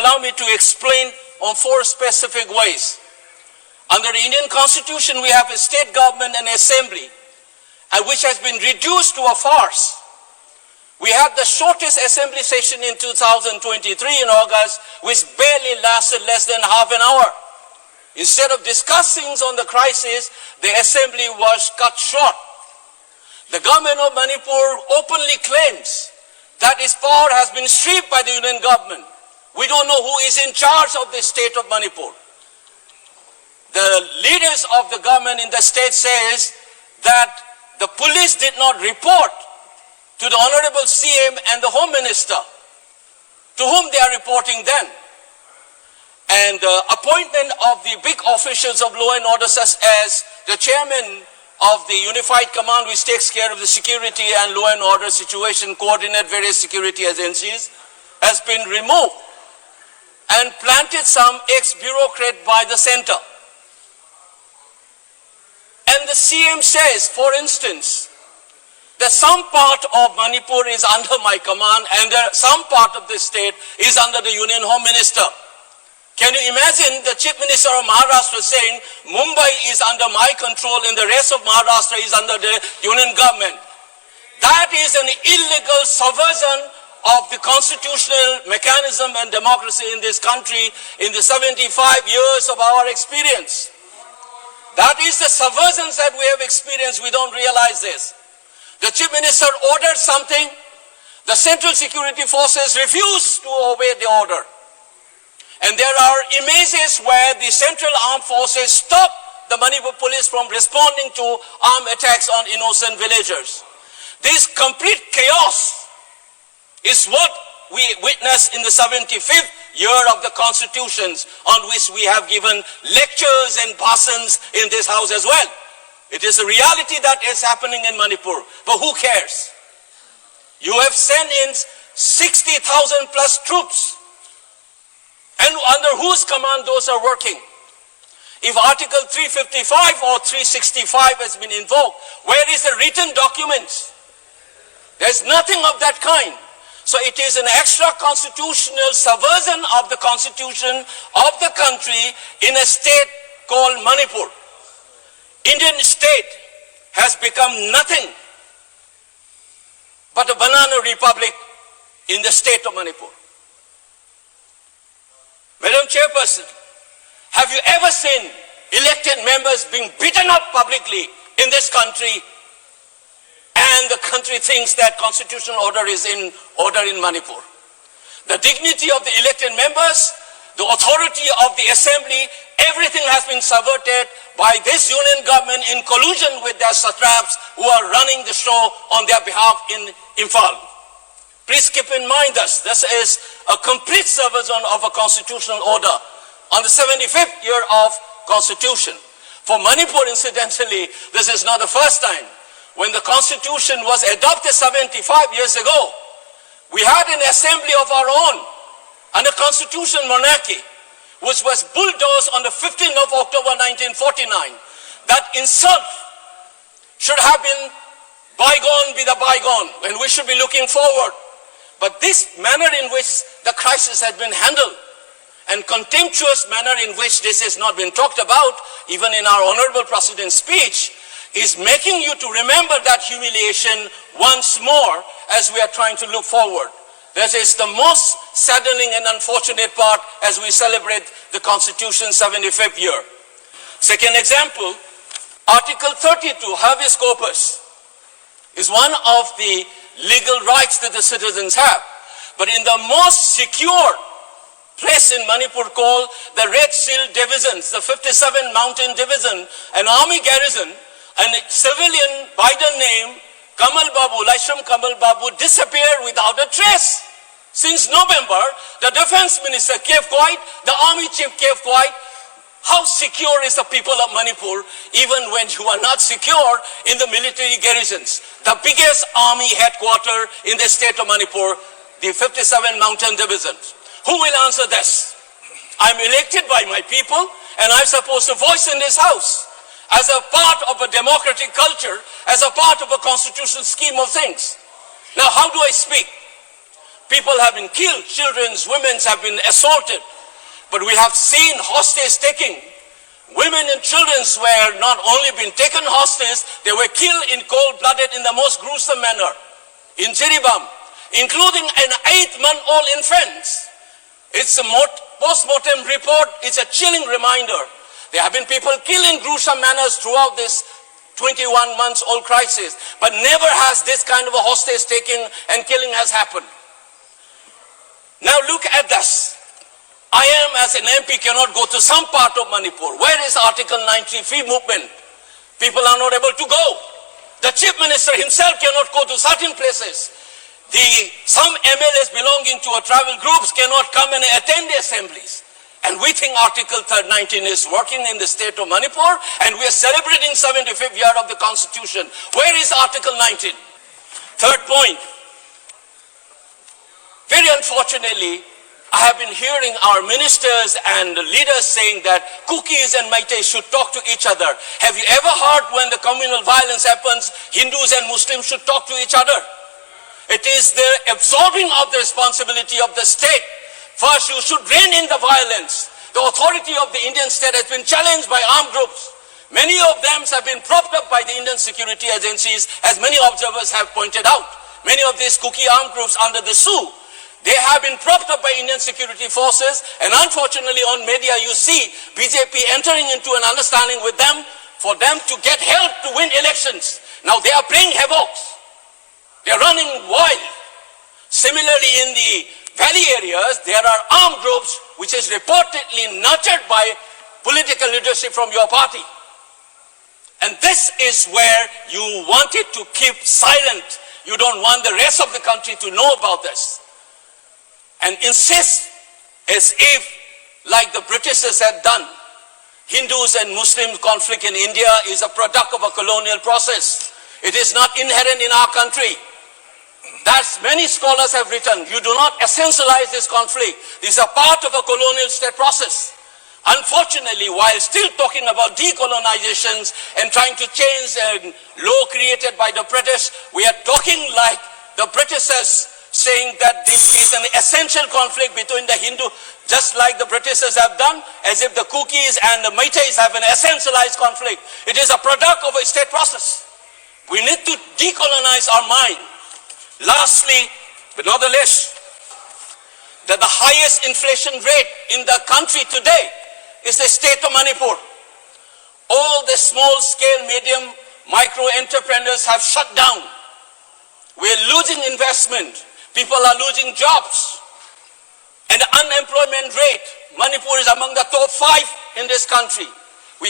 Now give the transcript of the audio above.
allow me to explain on 4 specific ways. Under the Indian Constitution, we have a state government and assembly, and which has been reduced to a farce. We had the shortest assembly session in 2023 in August, which barely lasted less than half an hour. Instead of discussing on the crisis, the assembly was cut short. The government of Manipur openly claims that its power has been stripped by the union government. We don't know who is in charge of the state of Manipur. The leaders of the government in the state says that the police did not report to the Honorable CM and the Home Minister, to whom they are reporting then. And appointment of the big officials of law and order, such as the chairman of the Unified Command, which takes care of the security and law and order situation, coordinate various security agencies, has been removed and planted some ex-bureaucrat by the center. And the CM says, for instance, that some part of Manipur is under my command and some part of the state is under the Union Home Minister. Can you imagine the Chief Minister of Maharashtra saying, Mumbai is under my control and the rest of Maharashtra is under the Union government? That is an illegal subversion of the constitutional mechanism and democracy in this country in the 75 years of our experience. That is the subversions that we have experienced. We don't realize this. The Chief Minister ordered something, the Central Security Forces refused to obey the order. And there are images where the Central Armed Forces stopped the Manipur police from responding to armed attacks on innocent villagers. This complete chaos is what we witnessed in the 75th year of the constitutions, on which we have given lectures and bhashans in this house as well. It is a reality that is happening in Manipur, but who cares? You have sent in 60,000 plus troops, and under whose command those are working? If Article 355 or 365 has been invoked, where is the written document? There's nothing of that kind. So it is an extra constitutional subversion of the constitution of the country in a state called Manipur. Indian state has become nothing but a banana republic in the state of Manipur. Madam Chairperson, have you ever seen elected members being beaten up publicly in this country, and the country thinks that constitutional order is in order in Manipur? The dignity of the elected members, the authority of the assembly, everything has been subverted by this union government in collusion with their satraps who are running the show on their behalf in Imphal. Please keep in mind this is a complete subversion of a constitutional order on the 75th year of constitution. For Manipur, incidentally, this is not the first time. When the constitution was adopted 75 years ago, we had an assembly of our own and a constitutional monarchy, which was bulldozed on the 15th of October 1949. That insult should have been bygone be the bygone, and we should be looking forward. But this manner in which the crisis has been handled, and contemptuous manner in which this has not been talked about, even in our Honorable President's speech, is making you to remember that humiliation once more as we are trying to look forward. This is the most saddening and unfortunate part as we celebrate the Constitution's 75th year. Second example, Article 32, habeas corpus, is one of the legal rights that the citizens have. But in the most secure place in Manipur called the Red Seal Divisions, the 57 Mountain Division, an army garrison, a civilian by the name Kamal Babu, Laishram Kamal Babu, disappeared without a trace. Since November, the defense minister kept quiet, the army chief kept quiet. How secure is the people of Manipur, even when you are not secure in the military garrisons? The biggest army headquarters in the state of Manipur, the 57 Mountain Division. Who will answer this? I'm elected by my people, and I'm supposed to voice in this house as a part of a democratic culture, as a part of a constitutional scheme of things. Now, how do I speak? People have been killed, children, women have been assaulted. But we have seen hostage taking. Women and children were not only been taken hostage, they were killed in cold-blooded in the most gruesome manner in Jiribam, including an 8-month-old infant. It's a post-mortem report. It's a chilling reminder. There have been people killed in gruesome manners throughout this 21-month-old crisis, but never has this kind of a hostage taking and killing has happened. Now look at this. I am, as an MP, cannot go to some part of Manipur. Where is Article 90 free movement? People are not able to go. The Chief Minister himself cannot go to certain places. Some MLAs belonging to tribal groups cannot come and attend the assemblies. And we think Article 19 is working in the state of Manipur, and we are celebrating 75th year of the Constitution. Where is Article 19? Third point. Very unfortunately, I have been hearing our ministers and leaders saying that Kukis and Meiteis should talk to each other. Have you ever heard when the communal violence happens, Hindus and Muslims should talk to each other? It is the absorbing of the responsibility of the state. First, you should rein in the violence. The authority of the Indian state has been challenged by armed groups. Many of them have been propped up by the Indian security agencies, as many observers have pointed out. Many of these Kuki armed groups under the SU, they have been propped up by Indian security forces, and unfortunately on media you see BJP entering into an understanding with them for them to get help to win elections. Now they are playing havoc. They are running wild. Similarly, in the valley areas, there are armed groups which is reportedly nurtured by political leadership from your party. And this is where you wanted to keep silent. You don't want the rest of the country to know about this. And insist as if, like the Britishers had done, Hindus and Muslim conflict in India is a product of a colonial process. It is not inherent in our country. That's many scholars have written. You do not essentialize this conflict. This is a part of a colonial state process. Unfortunately, while still talking about decolonizations and trying to change a law created by the British, we are talking like the Britishers, saying that this is an essential conflict between the Hindu, just like the Britishers have done, as if the Kukis and the Meiteis have an essentialized conflict. It is a product of a state process. We need to decolonize our mind. Lastly, but not the least, that the highest inflation rate in the country today is the state of Manipur. All the small-scale, medium, micro entrepreneurs have shut down. We're losing investment. People are losing jobs. And the unemployment rate, Manipur is among the top 5 in this country.